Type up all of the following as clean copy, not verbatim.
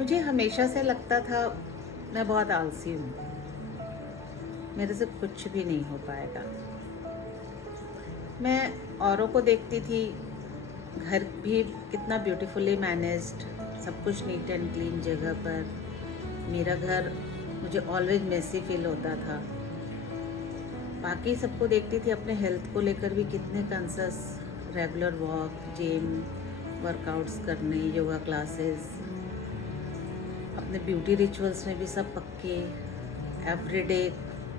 मुझे हमेशा से लगता था मैं बहुत आलसी हूँ, मेरे से कुछ भी नहीं हो पाएगा। मैं औरों को देखती थी, घर भी कितना ब्यूटीफुली मैनेज्ड, सब कुछ नीट एंड क्लीन जगह पर। मेरा घर मुझे ऑलवेज मेसी फील होता था। बाकी सबको देखती थी अपने हेल्थ को लेकर भी कितने concerns, regular walk, gym, workouts करने, योगा क्लासेस, अपने ब्यूटी रिचुअल्स में भी सब पक्के। एवरीडे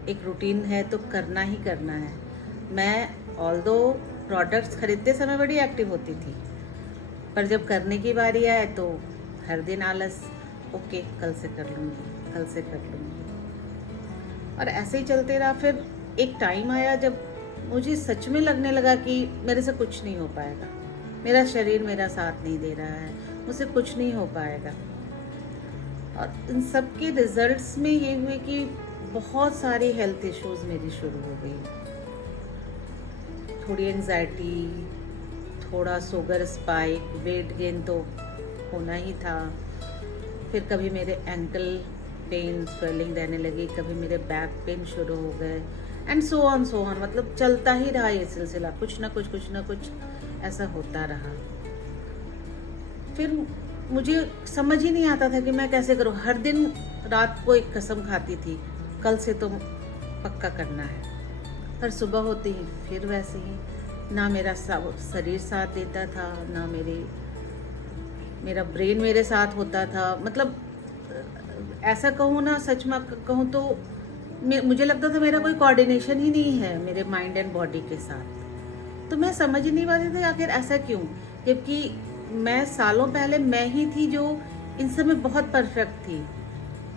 एक रूटीन है तो करना ही करना है। मैं ऑल्दो प्रोडक्ट्स खरीदते समय बड़ी एक्टिव होती थी, पर जब करने की बारी आए तो हर दिन आलस, ओके कल से कर लूँगी, कल से कर लूँगी। और ऐसे ही चलते रहा। फिर एक टाइम आया जब मुझे सच में लगने लगा कि मेरे से कुछ नहीं हो पाएगा, मेरा शरीर मेरा साथ नहीं दे रहा है, मुझसे कुछ नहीं हो पाएगा। और इन सब के रिजल्ट्स में ये हुए कि बहुत सारी हेल्थ इश्यूज मेरी शुरू हो गई। थोड़ी एंजाइटी, थोड़ा शुगर स्पाइक, वेट गेन तो होना ही था। फिर कभी मेरे एंकल पेन, स्वेलिंग रहने लगी, कभी मेरे बैक पेन शुरू हो गए, एंड सो ऑन मतलब चलता ही रहा ये सिलसिला। कुछ ना कुछ ऐसा होता रहा। फिर मुझे समझ ही नहीं आता था कि मैं कैसे करूँ। हर दिन रात को एक कसम खाती थी, कल से तो पक्का करना है, पर सुबह होते ही फिर वैसे ही। ना मेरा शरीर साथ देता था, ना मेरा ब्रेन मेरे साथ होता था। मतलब ऐसा कहूँ ना, सच में कहूँ तो मुझे लगता था मेरा कोई कोऑर्डिनेशन ही नहीं है मेरे माइंड एंड बॉडी के साथ। तो मैं समझ ही नहीं पाती थी आखिर ऐसा क्यों, जबकि मैं सालों पहले मैं ही थी जो इन सब में बहुत परफेक्ट थी।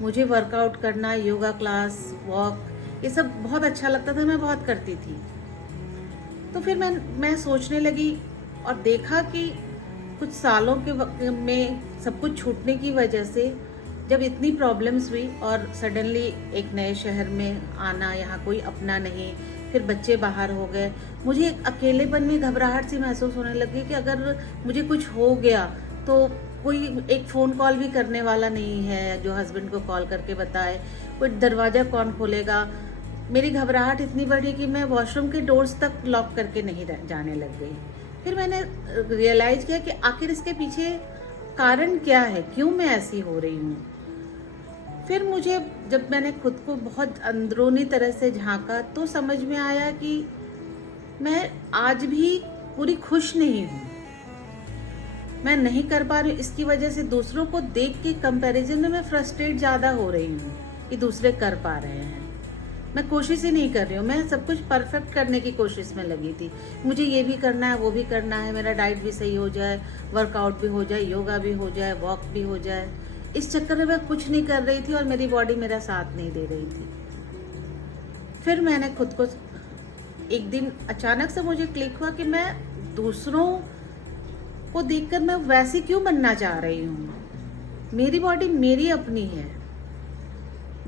मुझे वर्कआउट करना, योगा क्लास, वॉक, ये सब बहुत अच्छा लगता था, मैं बहुत करती थी। तो फिर मैं सोचने लगी और देखा कि कुछ सालों के वक्त में सब कुछ छूटने की वजह से जब इतनी प्रॉब्लम्स हुई और सडनली एक नए शहर में आना, यहाँ कोई अपना नहीं, फिर बच्चे बाहर हो गए, मुझे एक अकेलेपन में घबराहट सी महसूस होने लगी कि अगर मुझे कुछ हो गया तो कोई एक फ़ोन कॉल भी करने वाला नहीं है जो हस्बैंड को कॉल करके बताए, कोई दरवाज़ा कौन खोलेगा। मेरी घबराहट इतनी बढ़ी कि मैं वॉशरूम के डोर्स तक लॉक करके नहीं जाने लग गई। फिर मैंने रियलाइज़ किया कि आखिर इसके पीछे कारण क्या है, क्यों मैं ऐसी हो रही हूँ। फिर मुझे जब मैंने खुद को बहुत अंदरूनी तरह से झांका तो समझ में आया कि मैं आज भी पूरी खुश नहीं हूँ। मैं नहीं कर पा रही हूँ, इसकी वजह से दूसरों को देख के कंपैरिजन में मैं फ्रस्ट्रेट ज़्यादा हो रही हूँ कि दूसरे कर पा रहे हैं, मैं कोशिश ही नहीं कर रही हूँ। मैं सब कुछ परफेक्ट करने की कोशिश में लगी थी, मुझे ये भी करना है, वो भी करना है, मेरा डाइट भी सही हो जाए, वर्कआउट भी हो जाए, योगा भी हो जाए, वॉक भी हो जाए। इस चक्कर में मैं कुछ नहीं कर रही थी और मेरी बॉडी मेरा साथ नहीं दे रही थी। फिर मैंने खुद को एक दिन अचानक से मुझे क्लिक हुआ कि मैं दूसरों को देखकर मैं वैसी क्यों बनना चाह रही हूँ। मेरी बॉडी मेरी अपनी है,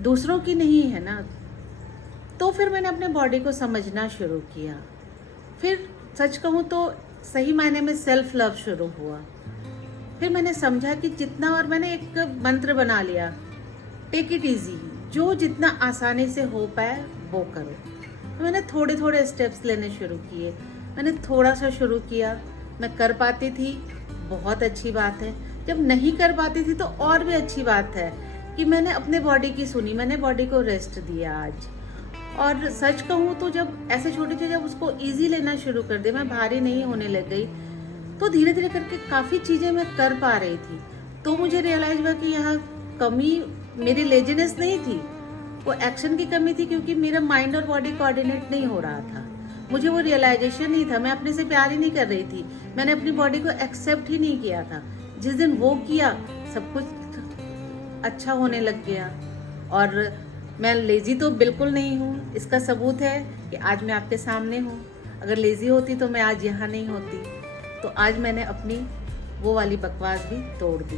दूसरों की नहीं है ना। तो फिर मैंने अपने बॉडी को समझना शुरू किया। फिर सच कहूँ तो सही मायने में सेल्फ लव शुरू हुआ। फिर मैंने समझा कि जितना, और मैंने एक मंत्र बना लिया, टेक इट इजी, जो जितना आसानी से हो पाए वो करो। तो मैंने थोड़े थोड़े स्टेप्स लेने शुरू किए। मैंने थोड़ा सा शुरू किया, मैं कर पाती थी, बहुत अच्छी बात है। जब नहीं कर पाती थी तो और भी अच्छी बात है कि मैंने अपने बॉडी की सुनी, मैंने बॉडी को रेस्ट दिया आज। और सच कहूँ तो जब ऐसे छोटे छोटे जब उसको इजी लेना शुरू कर दिया, मैं भारी नहीं होने लग गई, तो धीरे धीरे करके काफ़ी चीज़ें मैं कर पा रही थी। तो मुझे रियलाइज हुआ कि यहाँ कमी मेरी लेजीनेस नहीं थी, वो एक्शन की कमी थी, क्योंकि मेरा माइंड और बॉडी कोऑर्डिनेट नहीं हो रहा था। मुझे वो रियलाइजेशन नहीं था, मैं अपने से प्यार ही नहीं कर रही थी, मैंने अपनी बॉडी को एक्सेप्ट ही नहीं किया था। जिस दिन वो किया, सब कुछ अच्छा होने लग गया। और मैं लेज़ी तो बिल्कुल नहीं हूँ, इसका सबूत है कि आज मैं आपके सामने हूँ। अगर लेज़ी होती तो मैं आज यहाँ नहीं होती। तो आज मैंने अपनी वो वाली बकवास भी तोड़ दी।